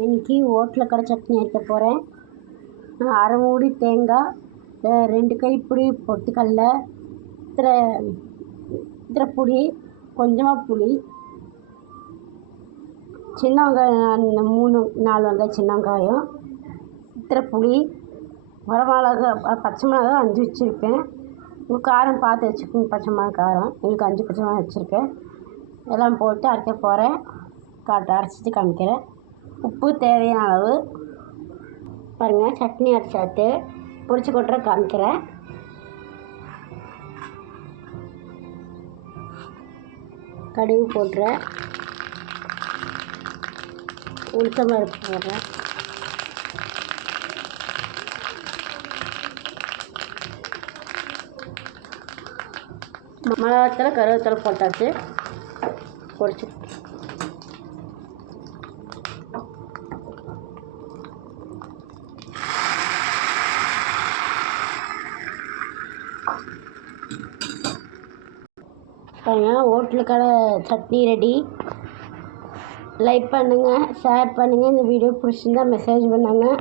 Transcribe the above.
இன்றைக்கி ஓட்டில் கடை சட்னி அரைக்க போகிறேன். அரை மூடி தேங்காய், 2 கைப்பிடி பொட்டுக்கடலை, இத்தனை புளி, கொஞ்சமாக புளி, சின்ன வெங்காயம் 3-4 வெங்காயம் சின்ன வெங்காயம், இத்தனை புளி, வரமிளகா பச்சை மிளகா 5 வச்சுருக்கேன். உங்கள் காரம் பார்த்து வச்சுக்கோங்க. பச்சை மிளகா காரம் எங்களுக்கு 5 பச்சை மிளகா வச்சுருக்கேன். எல்லாம் போட்டு அரைக்க போகிறேன். அரைச்சிட்டு காமிக்கிறேன். உப்பு தேவையான அளவு. பாருங்கள், சட்னி அரைச்சாத்து பொரிச்சு கொட்டுற காமிக்கிறேன். கடுகு போட்டுறேன், உளுத்தம் பருப்பு போடுறேன், மிளகாத்தூள் கருவேப்பிலை போட்டாச்சு. பொரிச்சு பாருங்கள், ஓட்டல் கடை சட்னி ரெடி. லைக் பண்ணுங்கள், ஷேர் பண்ணுங்கள். இந்த வீடியோ பிடிச்சிருந்தா மெசேஜ் பண்ணுங்கள்.